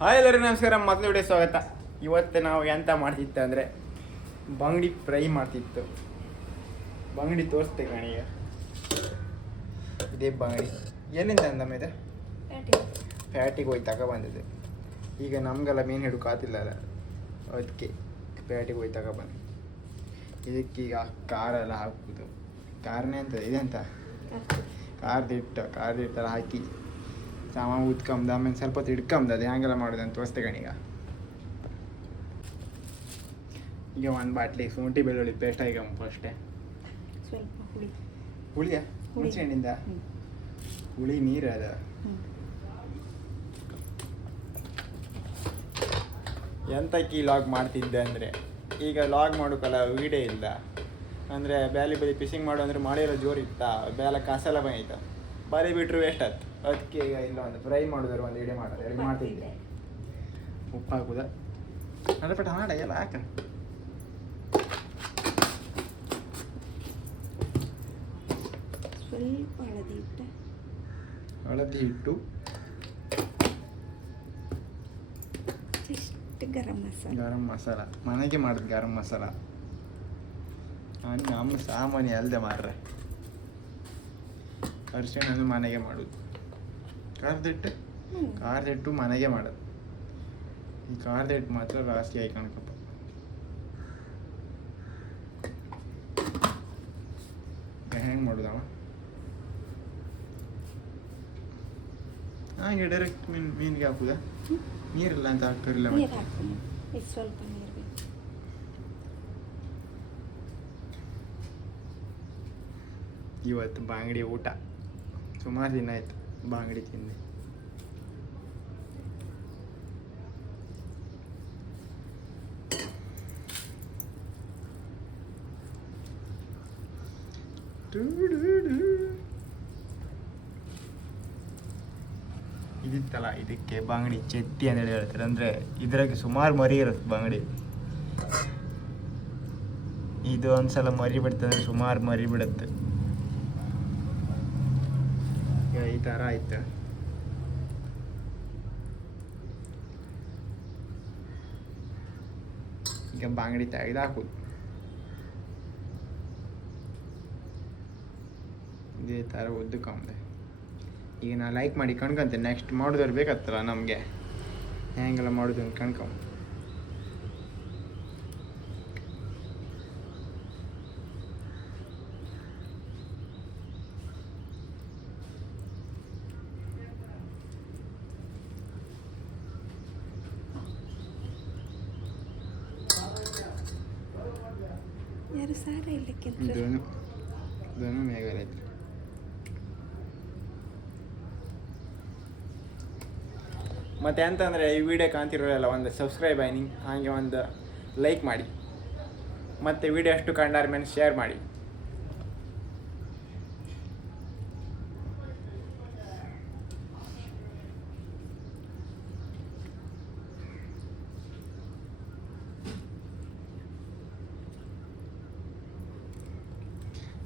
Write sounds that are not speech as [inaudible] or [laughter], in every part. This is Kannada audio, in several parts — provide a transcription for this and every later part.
ಹಾಯ್ ಎಲ್ಲರಿಗೂ ನಮಸ್ಕಾರ, ಮೊದಲು ವಿಡಿಯೋ ಸ್ವಾಗತ. ಇವತ್ತು ನಾವು ಎಂತ ಮಾಡ್ತಿತ್ತು ಅಂದರೆ ಬಂಗಡಿ ಫ್ರೈ ಮಾಡ್ತಿತ್ತು. ಬಂಗಡಿ ತೋರಿಸ್ತೆ ಕಣಿಗೆ ಇದೇ ಬಂಗಡಿ. ಎಲ್ಲಿಂದ ಅಂದಮ್ಮ ಇದು? ಫ್ಯಾಟಿಗೆ ಹೋಗಿ ತಗೊಬಂದಿದೆ ಈಗ ನಮಗೆಲ್ಲ ಮೀನು ಹಿಡ್ಕಾತಿಲ್ಲ ಅಲ್ಲ. ಅದಕ್ಕೆ ಫ್ಯಾಟಿಗೆ ಹೋಗಿ ತಗೊಬಂದು ಇದಕ್ಕೀಗ ಖಾರ ಎಲ್ಲ ಹಾಕುದು. ಖಾರನೇ ಅಂತ ಇದೆಂತ ಅಂತ? ಹಿಟ್ಟು, ಖಾರದ ಹಿಟ್ಟೆಲ್ಲ ಹಾಕಿ. ಸಾಮಾನು ಉತ್ಕೊಂಬದು ಆಮೇಲೆ ಸ್ವಲ್ಪ ಹೊತ್ತು ಹಿಡ್ಕೊಂಬದು ಅದು ಹ್ಯಾಂಗೆಲ್ಲ ಮಾಡೋದು ಅಂತ ತೋರಿಸ್ತೆ ಕಣೀಗ ಈಗ ಒಂದು ಬಾಟ್ಲಿ ಶುಂಠಿ ಬೆಳ್ಳುಳ್ಳಿ ಪೇಸ್ಟ್ ಆಗಿ ಫಸ್ಟೇ ಸ್ವಲ್ಪ ಹುಳಿ. ಹುಳಿಯ? ಹುಳಿ. ಹುಣಸೆಹಣ್ಣಿಂದ ಹುಳಿ ನೀರು ಅದ? ಎಂತ ಕೀ ಲಾಗ್ ಮಾಡ್ತಿದ್ದೆ ಅಂದರೆ ಈಗ ಲಾಗ್ ಮಾಡೋಕ್ಕಲ್ಲ ವೀಡೇ ಇಲ್ಲ. ಅಂದರೆ ಬ್ಯಾಲಿ ಬಲಿ ಫಿಶಿಂಗ್ ಮಾಡು ಅಂದರೆ ಮಾಡಿರೋ ಜೋರು ಇತ್ತ? ಬೇಲ ಕಾಸೆಲ್ಲ ಬಂದಿತ್ತು ಬರೀ ಬಿಟ್ಟರು ವೇಸ್ಟ್ ಆಯ್ತು ಅದಕ್ಕೆ ಈಗ ಇಲ್ಲ ಒಂದು ಫ್ರೈ ಮಾಡಿದ್ರು ಒಂದು ಎಡೆ ಮಾಡೋದು ಎಡೆ ಮಾಡ್ತಿದ್ದೆ. ಉಪ್ಪು ಹಾಕುದ ಅಡಪಟ ಮಾಡ ಎಲ್ಲ ಹಾಕ ಸ್ವಲ್ಪ ಹಳದಿ ಹಿಟ್ಟು. ಹಳದಿ ಹಿಟ್ಟು. ಗರಂ ಮಸಾಲ. ಗರಂ ಮಸಾಲ. ಮನೆಗೆ ಮಾಡೋದು ಗರಂ ಮಸಾಲ. ನಾನು ನಮ್ಮ ಸಾಮಾನ್ಯ ಅಲ್ಲದೆ ಮಾಡ್ರೆ ಅರಿಶಿಣ ಮನೆಗೆ ಮಾಡೋದು. ಖಾರದ ಹಿಟ್ಟು. ಖಾರದ ಹಿಟ್ಟು ಮನೆಗೆ ಮಾಡೋದು. ಈ ಖಾರದ ಹಿಟ್ಟು ಮಾತ್ರ ಜಾಸ್ತಿ ಆಗಿ ಕಣಕಪ್ಪ. ಹೆಂಗೆ ಮಾಡೋದವ ಹಾಗೆ ಡೈರೆಕ್ಟ್ ಮೀನು ಮೀನಿಗೆ ಹಾಕುದ. ನೀರಿಲ್ಲ ಅಂತ ಹಾಕ್ತಿರಲಿಲ್ಲ ಸ್ವಲ್ಪ ನೀರು ಇವತ್ತು ಬಾಂಗಡಿ ಊಟ. ಸುಮಾರು ದಿನ ಆಯ್ತು. ಬಾಂಗಡಿ ತಿಂದೆ. ಇದಿತ್ತಲ್ಲ, ಇದಕ್ಕೆ ಬಾಂಗಡಿ ಚೆತ್ತಿ ಅಂತೇಳಿ ಹೇಳ್ತಾರೆ. ಅಂದರೆ ಇದ್ರಾಗೆ ಸುಮಾರು ಮರಿ ಇರುತ್ತೆ ಬಾಂಗಡಿ. ಇದು ಒಂದ್ಸಲ ಮರಿ ಬಿಡ್ತಂದ್ರೆ ಸುಮಾರು ಮರಿ ಬಿಡುತ್ತೆ ಈಗ ಈ ಥರ ಆಯ್ತು ಈಗ ಬಾಂಗಡಿ ತೆಗೆದು ಇದೇ ಥರ ಉದ್ದಕೊಂಡೆ ಈಗ ನಾ ಲೈಕ್ ಮಾಡಿ ಕಣ್ಕೊಂತೆ ನೆಕ್ಸ್ಟ್ ಮಾಡಿದವ್ರು ಬೇಕತ್ತಲ್ಲ ನಮಗೆ ಹೆಂಗೆಲ್ಲ ಮಾಡೋದು ಅಂತ ಕಣ್ಕೊಂಬ ಯಾರು ಎಂತ ಮೇಘಾಲಯ ಮತ್ತೆ ಅಂತಂದರೆ ಈ ವಿಡಿಯೋ ಕಾಣ್ತಿರೋಲ್ಲ ಒಂದು ಸಬ್ಸ್ಕ್ರೈಬ್ ಆಯ್ನಿ ಹಾಗೆ ಒಂದು ಲೈಕ್ ಮಾಡಿ. ಮತ್ತೆ ವಿಡಿಯೋ ಅಷ್ಟು ಕಂಡಾರ ಮೇಲೆ ಶೇರ್ ಮಾಡಿ.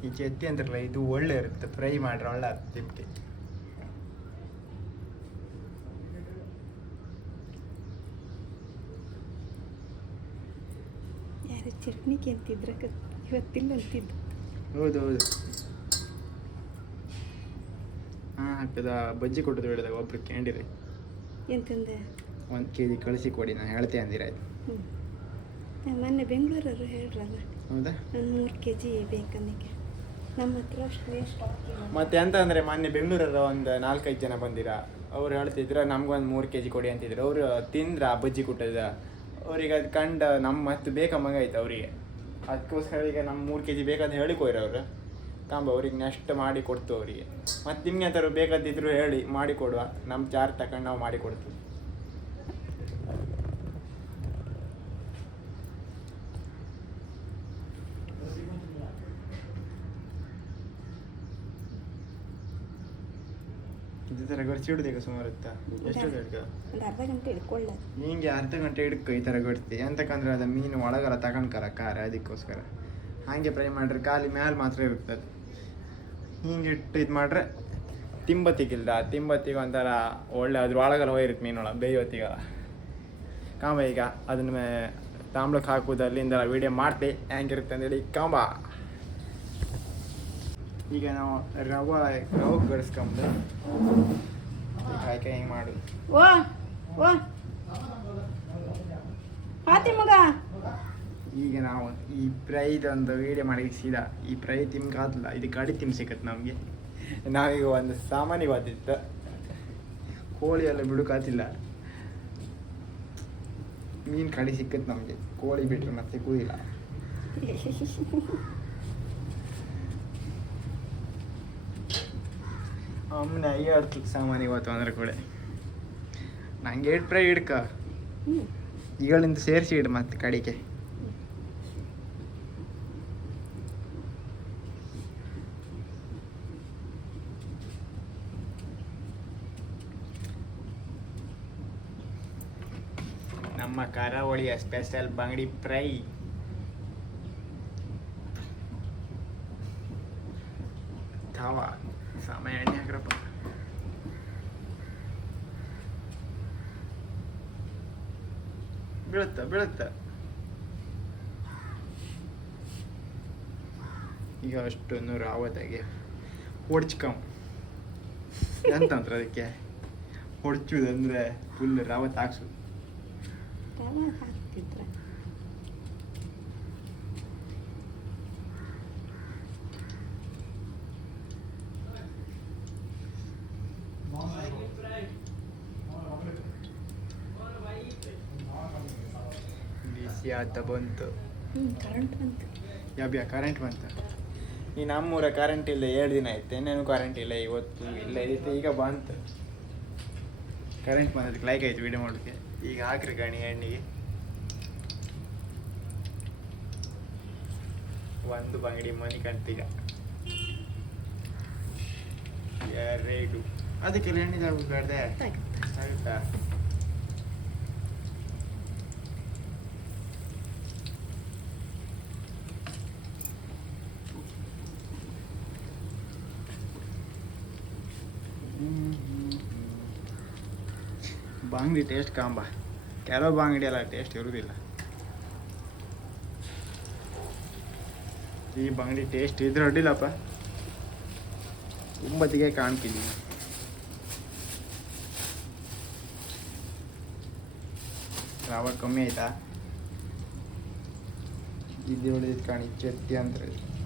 ಈ ಚೆತ್ತಿ ಅಂತಾರಲ್ಲ ಇದು ಒಳ್ಳೆ ಇರುತ್ತೆ. ಫ್ರೈ ಮಾಡ್ರೆ ಒಳ್ಳೆ ಆಗ್ತದೆ ನಿಮಗೆ. ಯಾರು ಚಟ್ನಿಗೆ ಅಂತಿದ್ರ ಇವತ್ತಿಲ್ಲ ಅಂತಿದ್ದು. ಹೌದು ಹೌದು ಹಾಂ ಹಾಕದ. ಬಜ್ಜಿ ಕೊಟ್ಟದ್ದು ಹೇಳಿದಾಗ ಒಬ್ರು ಕ್ಯಾಂಡಿರಿ ಎಂತಂದೆ? ಒಂದು ಕೆ ಜಿ ಕಳಿಸಿ ಕೊಡಿ ನಾನು ಹೇಳ್ತೆ ಅಂದಿರಾಯ್ತು ಹ್ಞೂ ಮೊನ್ನೆ ಬೆಂಗಳೂರವರು ಹೇಳ್ರಲ್ಲ ಹೌದಾ? ಒಂದು ಮೂರು ಕೆ ಜಿ ಬೇಕನ್ನಿಗೆ ಮತ್ತೆ ಎಂತ ಅಂದ್ರೆ ಮೊನ್ನೆ ಬೆಂಗಳೂರಲ್ಲಿ ಒಂದು ನಾಲ್ಕೈದು ಜನ ಬಂದಿರ. ಅವ್ರು ಹೇಳ್ತಿದ್ರು ನಮ್ಗೊಂದು ಮೂರು ಕೆ ಜಿ ಕೊಡಿ ಅಂತಿದ್ರು. ಅವರು ತಿಂದ್ರ ಬಜ್ಜಿ ಕೊಟ್ಟದ ಅವ್ರಿಗೆ ಅದು ಕಂಡು ನಮ್ಮ ಮತ್ತೆ ಆಯ್ತು ಅವರಿಗೆ. ಅದಕ್ಕೋಸ್ಕರ ಈಗ ನಮ್ಮ ಮೂರು ಕೆ ಜಿ ಬೇಕಂತ ಹೇಳಿಕೋಯ್ರು ಅವರು. ತಾಂಬ ಅವ್ರಿಗೆ ನೆಕ್ಸ್ಟ್ ಮಾಡಿ ಕೊಡ್ತು ಅವರಿಗೆ. ಮತ್ತು ನಿಮ್ಗೆ ಯಾವ್ದಾದ್ರು ಬೇಕಾದಿದ್ರು ಹೇಳಿ, ಮಾಡಿ ಕೊಡುವ. ನಮ್ಮ ಚಾರ್ಜ್ ತಗೊಂಡು ನಾವು ಮಾಡಿ ಥರ ಗೊರ್ಚಿಡುದು ಈಗ ಸುಮಾರು ಇತ್ತಾ? ಎಷ್ಟು ಹಿಡ್ಕ ಒಂದು ಅರ್ಧ ಗಂಟೆ ಇಟ್ಕೊಳ್ಳೋದು ನಿಂಗೆ ಅರ್ಧ ಗಂಟೆ ಹಿಡ್ಕೊ ಈ ಥರ ಗೊಡ್ತಿ ಎಂತಕ್ಕಂದ್ರೆ ಅದು ಮೀನು ಒಳಗರ ತಗೊಂಡ್ಕರ ಖಾರ ಅದಕ್ಕೋಸ್ಕರ. ಹಾಗೆ ಫ್ರೈ ಮಾಡ್ರೆ ಖಾಲಿ ಮ್ಯಾಲೆ ಮಾತ್ರ ಇರ್ತದೆ ಹಿಂಗೆ ಇಟ್ಟು ಇದು ಮಾಡ್ರೆ ತಿಂಬತ್ತಿಗಿಲ್ದ ತಿಂಬತ್ತಿಗೆ ಒಂಥರ ಒಳ್ಳೆ ಅದ್ರ ಒಳಗಲ್ಲ ಹೋಗಿರುತ್ತೆ ಮೀನೊಳಗೆ ಬೇಯೋತ್ತಿಗೆಲ್ಲ ಕಾಂಬ ಈಗ ಅದನ್ನ ತಾಮ್ಲಕ್ಕೆ ಹಾಕುವುದು ಅಲ್ಲಿಂದ ವಿಡಿಯೋ ಮಾಡ್ತೆ ಹೆಂಗಿರುತ್ತೆ ಅಂತೇಳಿ ಕಾಂಬ. ಈಗ ನಾವು ರವ ರವ ಗಡಿಸ್ಕೊಂಡು ಕಾಯಿ ಕಾಯಿ ಹಿಂಗೆ ಮಾಡು. ಓ ಓ. ಮಗ. ಈಗ ನಾವು ಈ ಪ್ರೈದೊಂದು ವಿಡಿಯೋ ಮಾಡಿ ಸೀದಾ ಈ ಪ್ರೈ ತಿಮ್ಗಾದಲ್ಲ ಇದು ಕಡಿ ತಿಮ್ ಸಿಕ್ಕತ್ ನಮಗೆ. ನಾವೀಗ ಒಂದು ಸಾಮಾನ್ಯ ಗೊತ್ತಿತ್ತು ಕೋಳಿ ಎಲ್ಲ ಬಿಡುಕಾತಿಲ್ಲ ಮೀನು ಕಡಿ ಸಿಕ್ಕತ್ ನಮಗೆ. ಕೋಳಿ ಬಿಟ್ರೆ ಮತ್ತೆ ಸಿಕ್ಕುವುದಿಲ್ಲ [laughs] ಅಮ್ಮನ ಅಯ್ಯಾಡ್ತು ಸಾಮಾನ್ಯ ಇವತ್ತು ಅಂದ್ರೆ ಕೂಡ ನಂಗೆ ಏಟ್ ಪ್ರೈ ಹಿಡ್ಕ ಹ್ಮ್. ಈಗಳಿಂದ ಸೇರಿಸಿ ಇಡು ಮತ್ತೆ ಕಡಿಗೆ ನಮ್ಮ ಕರಾವಳಿಯ ಸ್ಪೆಷಲ್ ಬಂಗಡಿ ಫ್ರೈ ತಾವ ಸಮಯ ಎಣ್ಣೆ ಹಾಕ್ರಪ್ಪ ಬೀಳುತ್ತ ಬೀಳುತ್ತ ಈಗ ಅಷ್ಟೊಂದು ಆವತ್ತಾಗಿ ಹೊಡ್ಚ್ಕಂ. ಎಂತಂದ್ರೆ ಅದಕ್ಕೆ? ಹೊಡ್ಚುದಂದ್ರೆ ಫುಲ್ ರಾವತ್ ಹಾಕ್ಸೋದು ಆತ ಬಂತು. ಕರೆಂಟ್ ಬಂತು. ಯಾಬ್ಯಾ ಕರೆಂಟ್ ಬಂತ? ಈ ನಮ್ಮೂರ ಕರೆಂಟ್ ಇಲ್ಲ ಎರಡು ದಿನ ಆಯ್ತು. ಇನ್ನೇನು ಕರೆಂಟ್ ಇಲ್ಲ ಇವತ್ತು ಇಲ್ಲ ಇದಿತ್ತು ಈಗ ಬಂತು. ಕರೆಂಟ್ ಬಂದದಕ್ಕೆ ಲೈಕ್ ಆಯ್ತು ವಿಡಿಯೋ ಮಾಡೋಕ್ಕೆ ಈಗ ಹಾಕ್ರಿ ಗಣಿ ಎಣ್ಣೆಗೆ. ಒಂದು ಬಂಗಡಿ ಮನಿ ಕಂತೀಗ ಎರಡು. ಅದಕ್ಕೆಲ್ಲ ಎಣ್ಣೆ ತಗೋಬೇಡ್ದೆ ಆಯ್ತಾ? ಆಗುತ್ತಾ ಬಾಂಗ್ಡಿ ಟೇಸ್ಟ್ ಕಾಂಬ. ಕೆಲವು ಬಾಂಗ್ಡಿ ಎಲ್ಲ ಟೇಸ್ಟ್ ಇರುವುದಿಲ್ಲ ಈ ಬಾಂಗ್ಡಿ ಟೇಸ್ಟ್ ಇದ್ರೆ ಅಡ್ಡಿಲ್ಲಪ್ಪ. ಒಂಬತ್ತಿಗೆ ಕಾಣ್ತೀನಿ ರವ ಕಮ್ಮಿ ಆಯ್ತಾ? ಇಲ್ಲಿ ಹೊಡೆದಿದ್ದು ಕಾಣಿ ಚಟ್ಟಿ ಅಂತ ಜರ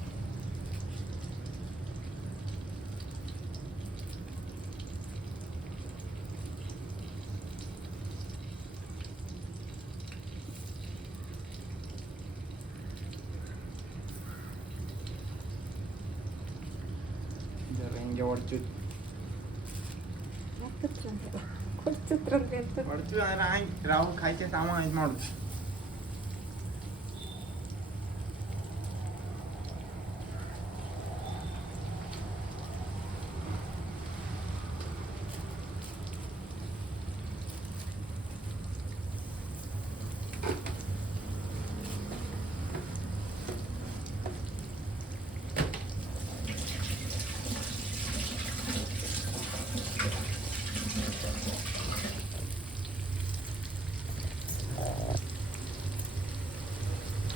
ಹಿಂಗೆ ಹೊಡ್ಚು ಹಾಕಿತ್ರ ಅಂತ ಕೊಡ್ತಿದ್ರಂತೆ ಅಂತ ಹೊಡ್ಚು ಅಂದ್ರೆ ಆಯ್ತು ರಾವು ಕಾಯ್ತೆ ಸಾಮಾನು ಇದು ಮಾಡುದು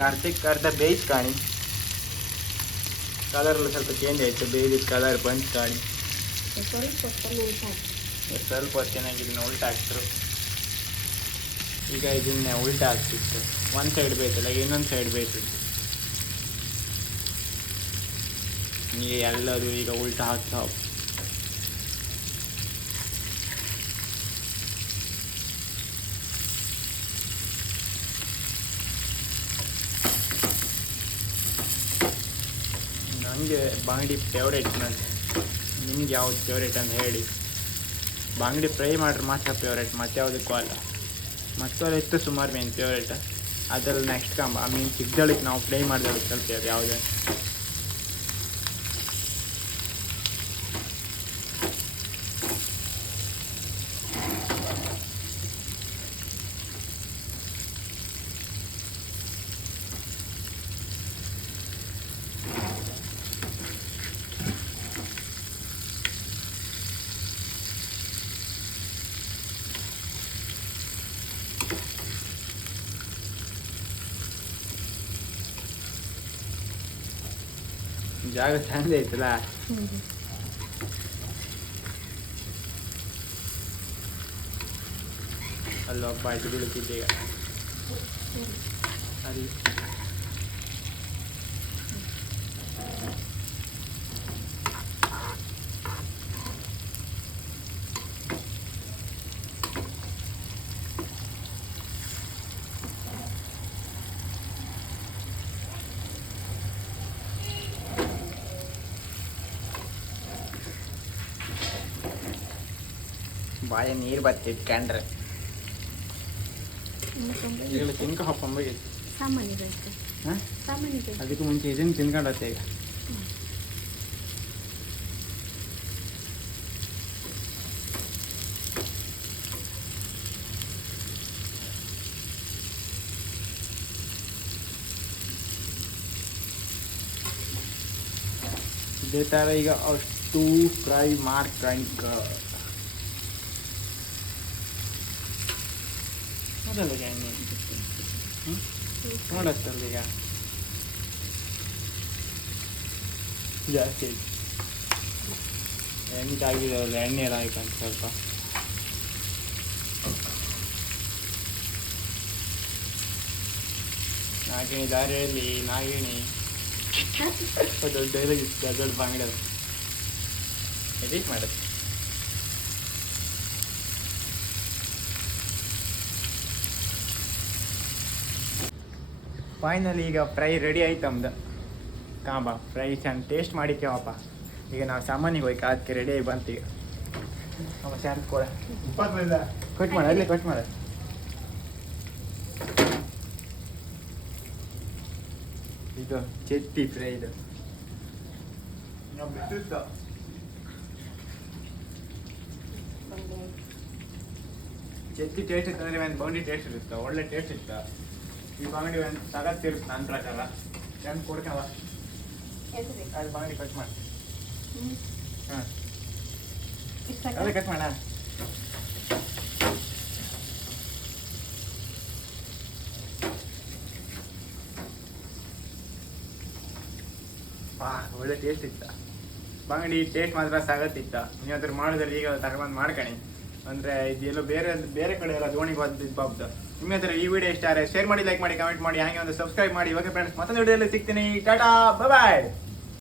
ಕಾರ್ತಿಕ್ ಅರ್ಧ ಬೇಯ್ಸ್ ಕಾಣಿ. ಕಲರ್ ಎಲ್ಲ ಸ್ವಲ್ಪ ಚೇಂಜ್ ಆಯಿತು. ಬೇಯ್ದಿದ್ದು ಕಲರ್ ಬಂದ್ ಕಾಣಿ. ಸ್ವಲ್ಪ ಚೆನ್ನಾಗಿ ಹೊತ್ತಿನಾಗ ಇದನ್ನ ಉಲ್ಟಾ ಹಾಕ್ತರು. ಈಗ ಇದನ್ನ ಉಲ್ಟಾ ಹಾಕ್ತಿತ್ತು. ಒಂದು ಸೈಡ್ ಬೇಯ್ತಲ್ಲ ಈಗ ಇನ್ನೊಂದು ಸೈಡ್ ಬೇಯ್ತಿತ್ತು ಎಲ್ಲರೂ ಈಗ ಉಲ್ಟಾ ಹಾಕ್ತಾ ನನಗೆ ಬಾಂಗ್ಡಿ ಫೇವ್ರೇಟ್ ನನ್ನ ನಿಮ್ಗೆ ಯಾವ್ದು ಫೇವ್ರೇಟ್ ಅಂತ ಹೇಳಿ. ಬಾಂಗ್ಡಿ ಫ್ರೈ ಮಾಡ್ರೆ ಮಾತ್ರ ಫೇವ್ರೇಟ್ ಮತ್ತೆ ಯಾವುದಕ್ಕೂ ಅಲ್ಲ. ಮತ್ತು ಅಲ್ಲಿ ಇತ್ತು ಸುಮಾರು ಮೀನು ಫೇವ್ರೇಟ್ ಅದರಲ್ಲಿ ನೆಕ್ಸ್ಟ್ ಕಂಬ ಆ ಮೀನು ಚಿಕ್ಕದಳಿಗೆ ನಾವು ಫ್ರೈ ಮಾಡಿದ್ರೆ ಕಲ್ತೀವಿ ಯಾವುದೇ? ಜಾಗ ಚಂದ ಐತಲ್ಲ ಅಲ್ಲೊಬ್ಬ ಆಯ್ತು ಬೀಳುತ್ತಿದ್ದೆ ಈಗ ಅಲ್ಲಿ ಬಾಯ ನೀರು ಬತ್ತಿತ್ತು ಕಂಡ್ರೆ. ಈಗ ತಿನ್ಕ ಹಪ್ಪಂಬಗೆ ಸಾಮಾನ್ಯ ಬೇಕು. ಹಾಂ? ಸಾಮಾನ್ಯ ಬೇಕು. ಅದಕ್ಕೂ ಮುಂಚೆ ಇದನ್ನು ತಿನ್ಕೊಂಡತ್ತೆ ಈಗ. ಇದೇ ಥರ ಈಗ ಅಷ್ಟು ಫ್ರೈ ಮಾಡ್ಕಣಿಕ ಅದಲ್ಲ ಎಣ್ಣೆ ನೋಡಷ್ಟಲ್ಲ ಈಗ ಜಾಸ್ತಿ ಎಣ್ಣೆ ಆಗಿದಾವಲ್ಲ ಎಣ್ಣೆ ಎಲ್ಲ ಆಯ್ಕಂತ ಸ್ವಲ್ಪ? ನಾಗಿಣಿ ದಾರಿಯಲ್ಲಿ ನಾಗಿಣಿ. [laughs] ದೊಡ್ಡ ಬಾಂಗಡ ಎಡಿಟ್ ಮಾಡೋದು. ಫೈನಲಿ ಈಗ ಫ್ರೈ ರೆಡಿ ಆಯ್ತು ನಮ್ದು. ಕಾಂಬ ಫ್ರೈ ಚೆಂದ ಟೇಸ್ಟ್ ಮಾಡಿಕ್ಯಾವಪ್ಪ ಈಗ ನಾವು ಸಾಮಾನಿಗೆ ಹೋಗಿ ಅದಕ್ಕೆ ರೆಡಿ ಆಗಿ ಬಂತು ಈಗ ಅವ ಶಾಂತ ಕೊಡ. ಕಟ್ ಮಾಡ, ಅಲ್ಲಿ ಕಟ್ ಮಾಡ. ಇದು ಚೆಟ್ಟಿ ಫ್ರೈ ಇದು. ಚೆಟ್ಟಿ ಟೇಸ್ಟ್ ಇತ್ತು ಅಂದ್ರೆ ಒಂದು ಬೌಂಡಿ ಟೇಸ್ಟ್ ಇರುತ್ತೆ? ಒಳ್ಳೆ ಟೇಸ್ಟ್ ಇತ್ತು? ಈ ಬಂಗಡಿ ಒಂದು ಸಗತ್ತಿರುತ್ತೆ ನನ್ನ ಪ್ರಕಾರ. ಹೆಂಗೆ ಕೊಡ್ಕವ ಅದು ಬಂಗಡಿ ಕಟ್ ಮಾಡಿ. ಹಾಂ. ಅದೇ ಕಟ್ ಮಾಡ ಒಳ್ಳೆ ಟೇಸ್ಟ್ ಇತ್ತ. ಬಂಗಡಿ ಟೇಸ್ಟ್ ಮಾತ್ರ ಸಾಗತ್ತಿತ್ತ ನೀವು ಅದ್ರ ಮಾಡಿದ್ರೆ ಈಗ ತಗೊಂಡ್ಬಂದು ಮಾಡ್ಕಣಿ. ಅಂದ್ರೆ ಇದೆಲ್ಲೋ ಬೇರೆ ಬೇರೆ ಕಡೆ ಎಲ್ಲ ದೋಣಿಗೆ ಬಂದಿದ್ದು ಬಾಬ್ದು ನಿಮ್ಮ ಹತ್ರ ಈ ವಿಡಿಯೋ ಇಷ್ಟ ಆದರೆ ಶೇರ್ ಮಾಡಿ ಲೈಕ್ ಮಾಡಿ ಕಮೆಂಟ್ ಮಾಡಿ, ಹಾಗೆ ಒಂದು ಸಬ್ಸ್ಕ್ರೈಬ್ ಮಾಡಿ. ಓಕೆ ಫ್ರೆಂಡ್ಸ್ ಮತ್ತೊಂದು ವಿಡಿಯೋದಲ್ಲಿ ಸಿಗ್ತೀನಿ. ಟಾಟಾ ಬಾಯ್